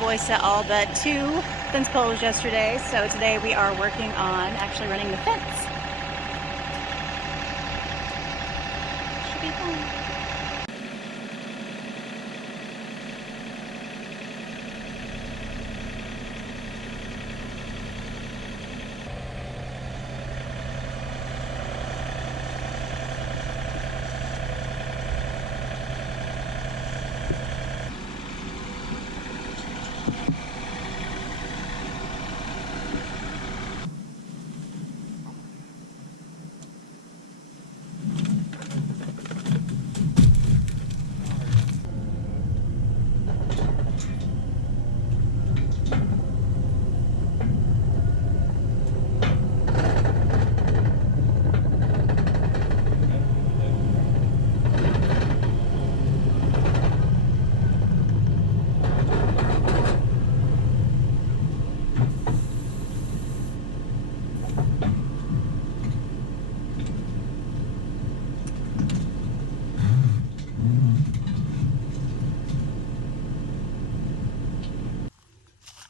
boys set all but 2 fence poles yesterday, so today we are working on actually running the fence. Should be fun.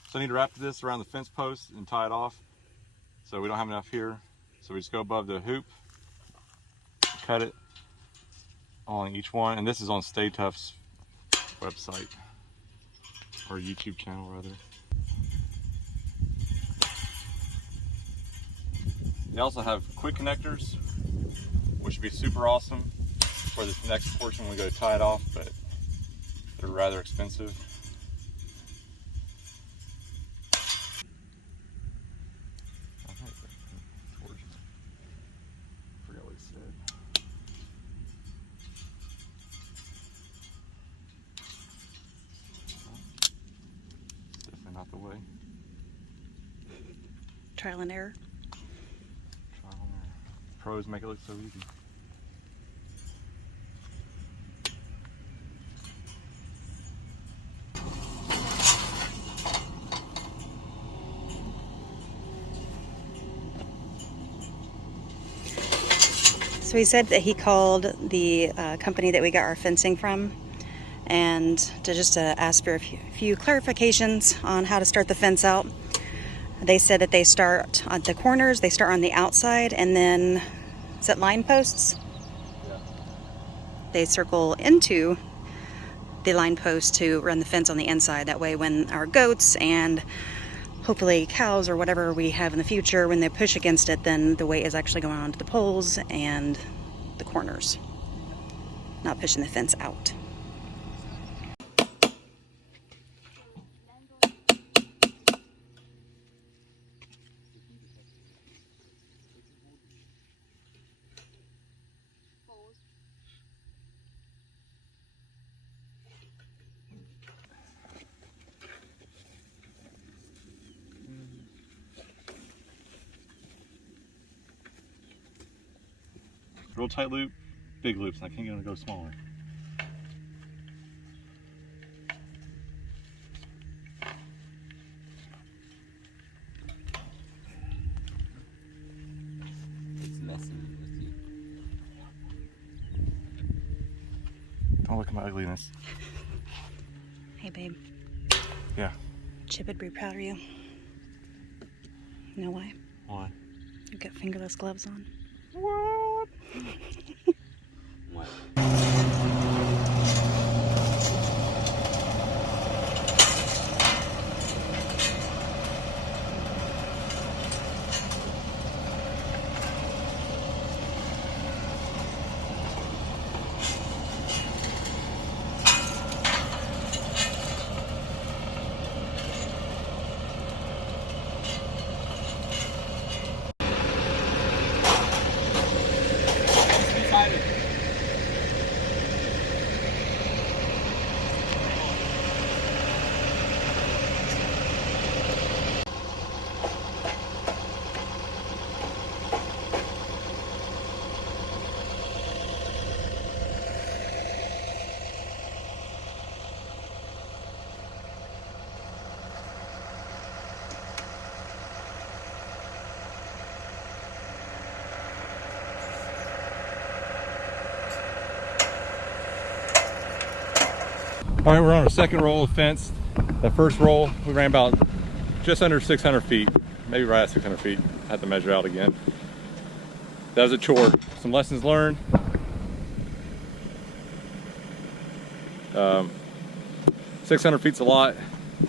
So I need to wrap this around the fence post and tie it off. So we don't have enough here. So we just go above the hoop, cut it on each one. And this is on Stay-Tuff's website, or YouTube channel rather. They also have quick connectors, which would be super awesome for this next portion when we go to tie it off, but they're rather expensive. Not the way. Trial and error. Trial and error. Pros make it look so easy. So he said that he called the company that we got our fencing from, and to ask for a few clarifications on how to start the fence out. They said that they start at the corners, they start on the outside, and then, is it line posts? Yeah. They circle into the line post to run the fence on the inside. That way when our goats and hopefully cows or whatever we have in the future, when they push against it, then the weight is actually going onto the poles and the corners, not pushing the fence out. Real tight loop, big loops. I can't get them to go smaller. It's messy with you. Don't look at my ugliness. Hey babe. Yeah. Chip would be proud of you. You know why? Why? You've got fingerless gloves on. What? What? All right, we're on our second roll of fence That first roll, we ran about just under 600 feet, maybe right at 600 feet. I have to measure out again. That was a chore. Some lessons learned. 600 feet's a lot.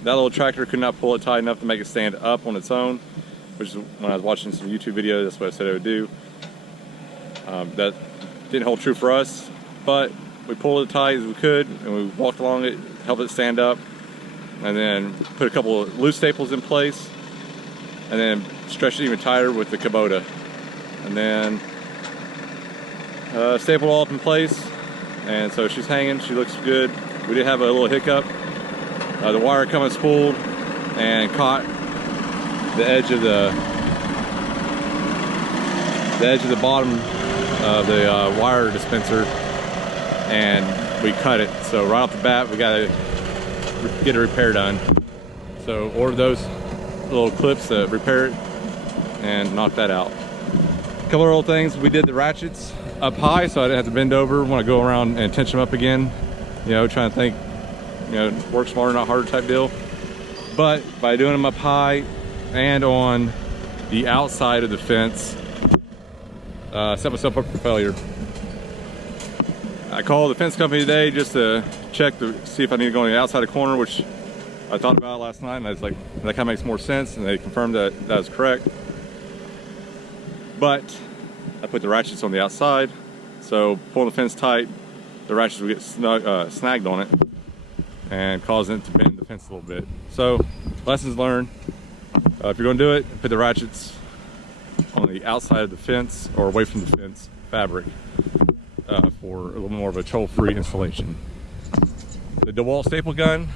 That little tractor could not pull it tight enough to make it stand up on its own, which is when I was watching some YouTube videos, that's what I said it would do. That didn't hold true for us, but we pulled it tight as we could, and we walked along it, helped it stand up, and then put a couple of loose staples in place, and then stretched it even tighter with the Kubota, and then stapled all up in place. And so she's hanging, she looks good. We did have a little hiccup. The wire coming spooled and caught the edge of the bottom of the wire dispenser, and we cut it. So right off the bat, we gotta get a repair done. So ordered those little clips to repair it and knock that out. A couple of little things, we did the ratchets up high so I didn't have to bend over when I go around and tension them up again. You know, trying to think, you know, work smarter, not harder type deal. But by doing them up high and on the outside of the fence, set myself up for failure. I called the fence company today just to check to see if I need to go on the outside of the corner, which I thought about last night, and I was like, that kind of makes more sense, and they confirmed that that is correct. But I put the ratchets on the outside, so pulling the fence tight, the ratchets will get snagged on it and causing it to bend the fence a little bit. So, lessons learned. If you're going to do it, put the ratchets on the outside of the fence or away from the fence fabric for a little more of a toll-free installation. The DeWalt staple gun,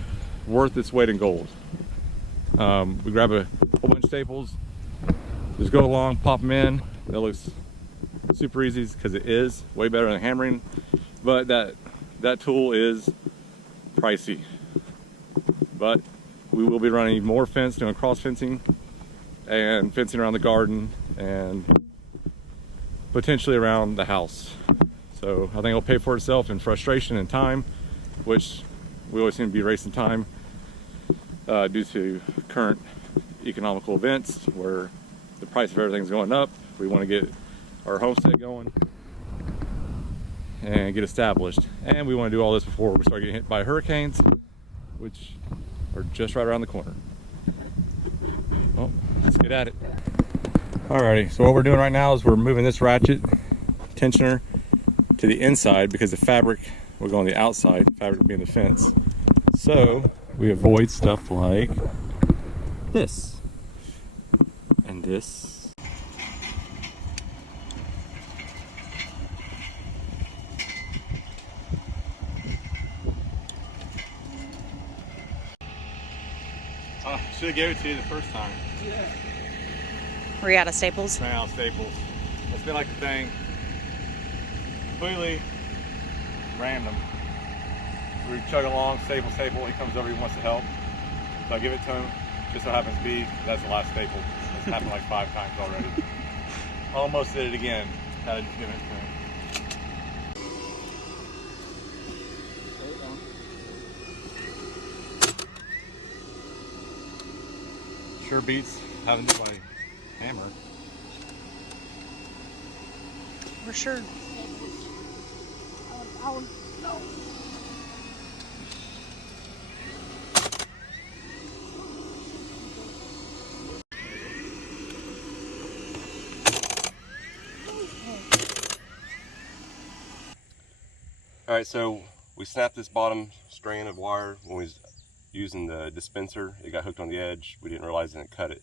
worth its weight in gold. We grab a whole bunch of staples, just go along, pop them in. That looks super easy because it is way better than hammering, but that tool is pricey. But we will be running more fence, doing cross fencing and fencing around the garden and potentially around the house. So I think it'll pay for itself in frustration and time, which we always seem to be racing time due to current economical events where the price of everything's going up. We want to get our homestead going and get established, and we want to do all this before we start getting hit by hurricanes, which are just right around the corner. Well, let's get at it. Alrighty, so what we're doing right now is we're moving this ratchet tensioner to the inside because the fabric will go on the outside, the fabric being the fence. So we avoid stuff like this and this. Should have gave it to you the first time. Yeah. Were you out of staples? Ran out of staples. It's been like the thing. Completely random. We chug along, staple. He comes over, he wants to help. So I give it to him. Just so happens to be, that's the last staple. It's happened like 5 times already. Almost did it again. Had to give it to him. Sure beats having to do my hammer. For sure. All right, so we snapped this bottom strand of wire when we was using the dispenser. It got hooked on the edge. We didn't realize it and it cut it.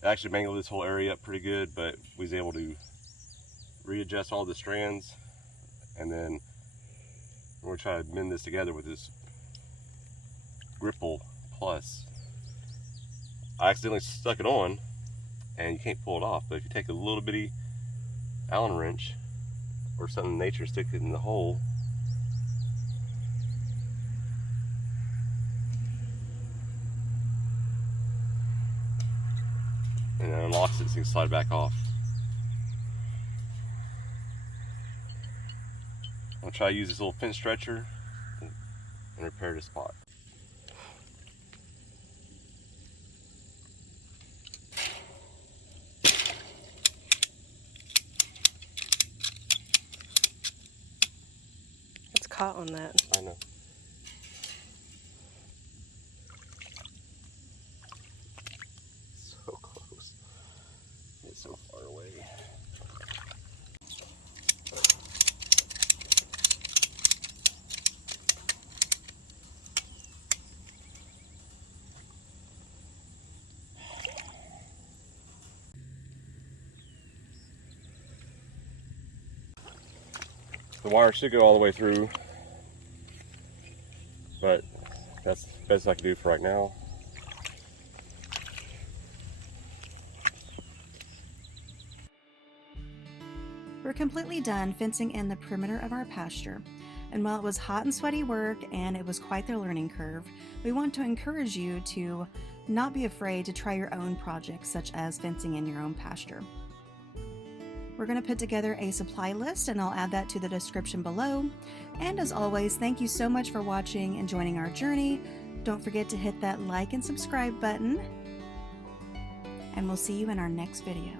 It actually mangled this whole area up pretty good, but we was able to readjust all the strands, and then we're gonna try to mend this together with this Gripple Plus. I accidentally stuck it on, and you can't pull it off, but if you take a little bitty Allen wrench or something in nature, stick it in the hole, and it unlocks it so you can slide back off. I'll try to use this little fence stretcher and repair this spot. caught on that. I know. So close. It's so far away. The wire should go all the way through, but that's the best I can do for right now. We're completely done fencing in the perimeter of our pasture, and while it was hot and sweaty work and it was quite the learning curve, we want to encourage you to not be afraid to try your own projects such as fencing in your own pasture. We're going to put together a supply list and I'll add that to the description below. And as always, thank you so much for watching and joining our journey. Don't forget to hit that like and subscribe button, and we'll see you in our next video.